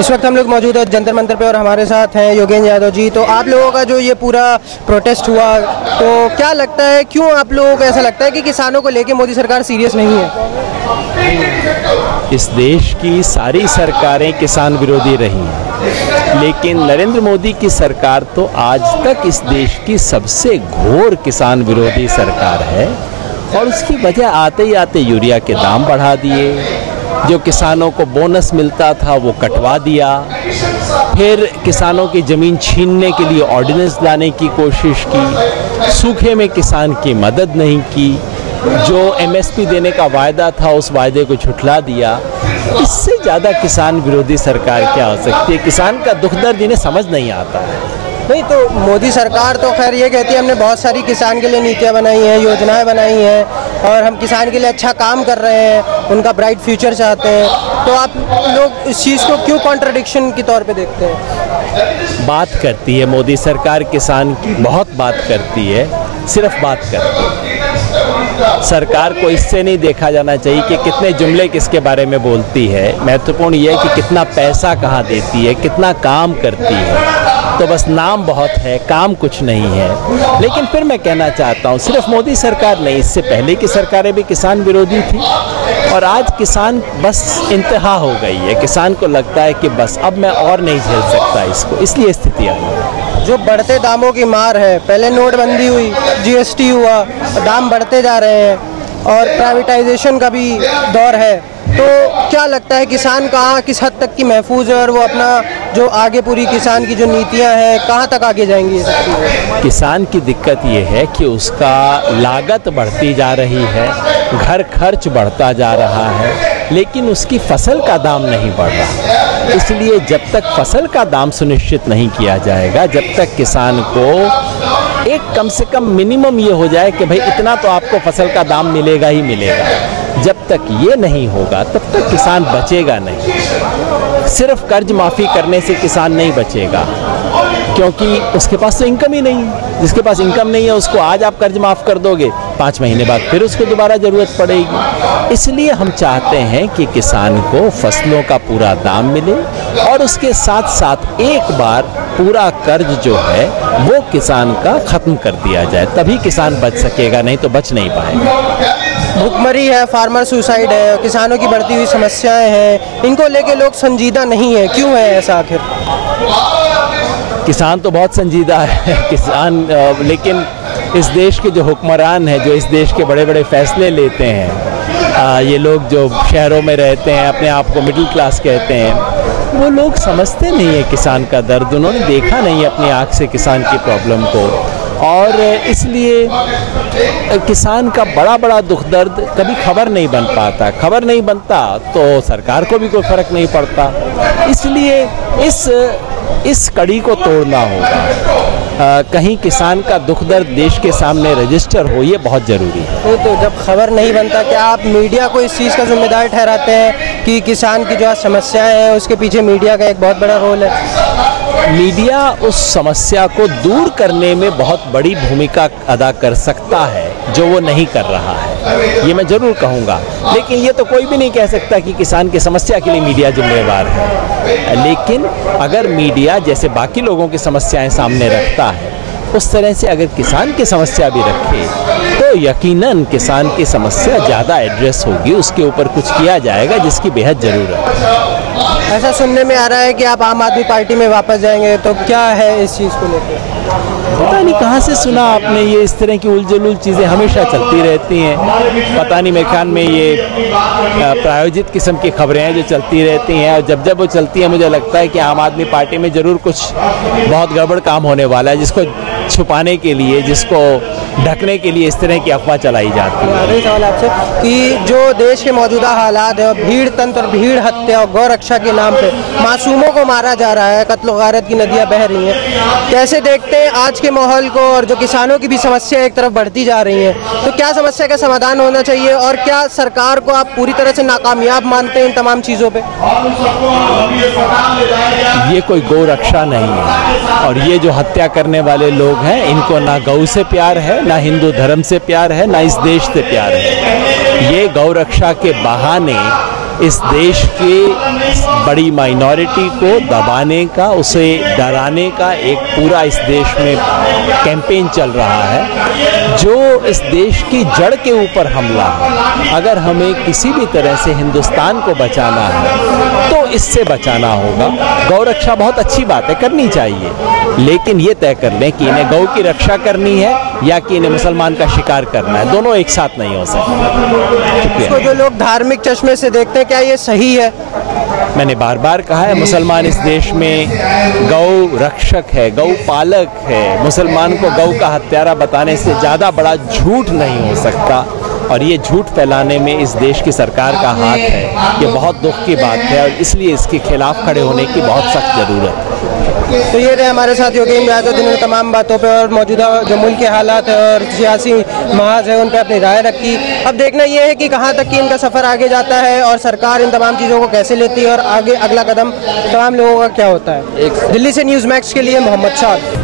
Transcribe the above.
इस वक्त हम लोग मौजूद हैं जंतर मंतर पे और हमारे साथ हैं योगेंद्र यादव जी। तो आप लोगों का जो ये पूरा प्रोटेस्ट हुआ, तो क्या लगता है, क्यों आप लोगों को ऐसा लगता है कि किसानों को लेके मोदी सरकार सीरियस नहीं है? इस देश की सारी सरकारें किसान विरोधी रही हैं, लेकिन नरेंद्र मोदी की सरकार तो आज तक इस देश की सबसे घोर किसान विरोधी सरकार है। और उसकी वजह आते ही आते यूरिया के दाम बढ़ा दिए, जो किसानों को बोनस मिलता था वो कटवा दिया, फिर किसानों की ज़मीन छीनने के लिए ऑर्डिनेंस लाने की कोशिश की, सूखे में किसान की मदद नहीं की, जो एमएसपी देने का वायदा था उस वायदे को झुठला दिया। इससे ज़्यादा किसान विरोधी सरकार क्या हो सकती है? किसान का दुख दर्द इन्हें समझ नहीं आता है। नहीं तो मोदी सरकार तो खैर ये कहती है हमने बहुत सारी किसान के लिए नीतियाँ बनाई हैं, योजनाएं बनाई हैं और हम किसान के लिए अच्छा काम कर रहे हैं, उनका ब्राइट फ्यूचर चाहते हैं। तो आप लोग इस चीज़ को क्यों कॉन्ट्रडिक्शन के तौर पे देखते हैं? बात करती है मोदी सरकार किसान की, बहुत बात करती है, सिर्फ बात करती है। सरकार को इससे नहीं देखा जाना चाहिए कि कितने जुमले किसके बारे में बोलती है। महत्वपूर्ण ये है कि कितना पैसा कहाँ देती है, कितना काम करती है। तो बस नाम बहुत है, काम कुछ नहीं है। लेकिन फिर मैं कहना चाहता हूँ, सिर्फ मोदी सरकार नहीं, इससे पहले की सरकारें भी किसान विरोधी थी। और आज किसान बस इंतहा हो गई है, किसान को लगता है कि बस अब मैं और नहीं झेल सकता इसको, इसलिए स्थिति आई है। जो बढ़ते दामों की मार है, पहले नोटबंदी हुई, जीएसटी हुआ, दाम बढ़ते जा रहे हैं और प्राइवेटाइजेशन का भी दौर है, तो क्या लगता है किसान कहाँ किस हद तक की महफूज है और वो अपना जो आगे पूरी किसान की जो नीतियाँ हैं कहाँ तक आगे जाएंगी ये सब चीज़ें? किसान की दिक्कत ये है कि उसका लागत बढ़ती जा रही है, घर खर्च बढ़ता जा रहा है, लेकिन उसकी फसल का दाम नहीं बढ़ रहा। इसलिए जब तक फसल का दाम सुनिश्चित नहीं किया जाएगा, जब तक किसान को एक कम से कम मिनिमम ये हो जाए कि भाई इतना तो आपको फसल का दाम मिलेगा ही मिलेगा, जब तक ये नहीं होगा तब तक किसान बचेगा नहीं। सिर्फ कर्ज माफ़ी करने से किसान नहीं बचेगा, क्योंकि उसके पास तो इनकम ही नहीं है। जिसके पास इनकम नहीं है उसको आज आप कर्ज माफ़ कर दोगे, 5 महीने बाद फिर उसको दोबारा ज़रूरत पड़ेगी। इसलिए हम चाहते हैं कि किसान को फसलों का पूरा दाम मिले और उसके साथ साथ एक बार पूरा कर्ज जो है वो किसान का ख़त्म कर दिया जाए, तभी किसान बच सकेगा, नहीं तो बच नहीं पाएगा। भुखमरी है, फार्मर सुसाइड है, किसानों की बढ़ती हुई समस्याएं हैं, इनको लेके लोग संजीदा नहीं है, क्यों है ऐसा आखिर? किसान तो बहुत संजीदा है किसान, लेकिन इस देश के जो हुक्मरान हैं, जो इस देश के बड़े बड़े फैसले लेते हैं, ये लोग जो शहरों में रहते हैं, अपने आप को मिडिल क्लास कहते हैं, वो लोग समझते नहीं है किसान का दर्द। उन्होंने देखा नहीं अपनी आँख से किसान की प्रॉब्लम को, और इसलिए किसान का बड़ा बड़ा दुख दर्द कभी खबर नहीं बन पाता। खबर नहीं बनता तो सरकार को भी कोई फ़र्क नहीं पड़ता। इसलिए इस कड़ी को तोड़ना होगा। कहीं किसान का दुख दर्द देश के सामने रजिस्टर हो, ये बहुत ज़रूरी है। तो जब खबर नहीं बनता, क्या आप मीडिया को इस चीज़ का जिम्मेदार ठहराते हैं कि किसान की जो समस्याएं हैं उसके पीछे मीडिया का एक बहुत बड़ा रोल है? मीडिया उस समस्या को दूर करने में बहुत बड़ी भूमिका अदा कर सकता है जो वो नहीं कर रहा है, ये मैं ज़रूर कहूँगा। लेकिन ये तो कोई भी नहीं कह सकता कि किसान की समस्या के लिए मीडिया जिम्मेवार है। लेकिन अगर मीडिया जैसे बाकी लोगों की समस्याएं सामने रखता है, उस तरह से अगर किसान की समस्या भी रखे तो यकीनन किसान की समस्या ज़्यादा एड्रेस होगी, उसके ऊपर कुछ किया जाएगा जिसकी बेहद ज़रूरत है। ऐसा सुनने में आ रहा है कि आप आम आदमी पार्टी में वापस जाएंगे, तो क्या है इस चीज़ को लेकर? पता नहीं कहाँ से सुना आपने, ये इस तरह की उलझुल चीज़ें हमेशा चलती रहती हैं। पता नहीं, मेरे ख्याल में ये प्रायोजित किस्म की खबरें हैं जो चलती रहती हैं, और जब वो चलती हैं मुझे लगता है कि आम आदमी पार्टी में ज़रूर कुछ बहुत गड़बड़ काम होने वाला है, जिसको छुपाने के लिए, जिसको ढकने के लिए इस तरह की अफवाह चलाई जाती है। अगला सवाल आपसे कि जो देश के मौजूदा हालात है, भीड़ तंत्र और भीड़ हत्या और गौ रक्षा के नाम पे मासूमों को मारा जा रहा है, कत्ल गारत की नदियाँ बह रही हैं, कैसे देखते हैं आज के माहौल को? और जो किसानों की भी समस्या एक तरफ बढ़ती जा रही है, तो क्या समस्या का समाधान होना चाहिए और क्या सरकार को आप पूरी तरह से नाकामयाब मानते हैं इन तमाम चीज़ों पे? ये कोई गौ रक्षा नहीं है, और ये जो हत्या करने वाले लोग हैं इनको ना गौ से प्यार है, ना हिंदू धर्म से प्यार है, ना इस देश से प्यार है। ये गौ रक्षा के बहाने इस देश की बड़ी माइनॉरिटी को दबाने का, उसे डराने का एक पूरा इस देश में कैंपेन चल रहा है, जो इस देश की जड़ के ऊपर हमला है। अगर हमें किसी भी तरह से हिंदुस्तान को बचाना है तो इससे बचाना होगा। गौ रक्षा बहुत अच्छी बात है, करनी चाहिए, लेकिन ये तय कर लें कि इन्हें गौ की रक्षा करनी है या कि इन्हें मुसलमान का शिकार करना है। दोनों एक साथ नहीं हो सकते। इसको जो लोग धार्मिक चश्मे से देखते हैं, क्या ये सही है? मैंने बार बार कहा है, मुसलमान इस देश में गौ रक्षक है, गौ पालक है। मुसलमान को गौ का हत्यारा बताने से ज़्यादा बड़ा झूठ नहीं हो सकता, और ये झूठ फैलाने में इस देश की सरकार का हाथ है। ये बहुत दुख की बात है और इसलिए इसके खिलाफ खड़े होने की बहुत सख्त ज़रूरत है। तो ये रहे हमारे साथ योगेंद्र यादव, जिन्होंने तमाम बातों पे और मौजूदा जो मुल्क के हालात है और सियासी महाज है उन पर अपनी राय रखी। अब देखना ये है कि कहाँ तक कि इनका सफ़र आगे जाता है और सरकार इन तमाम चीज़ों को कैसे लेती है और आगे अगला कदम तमाम लोगों का क्या होता है। दिल्ली से न्यूज़ मैक्स के लिए मोहम्मद शाद।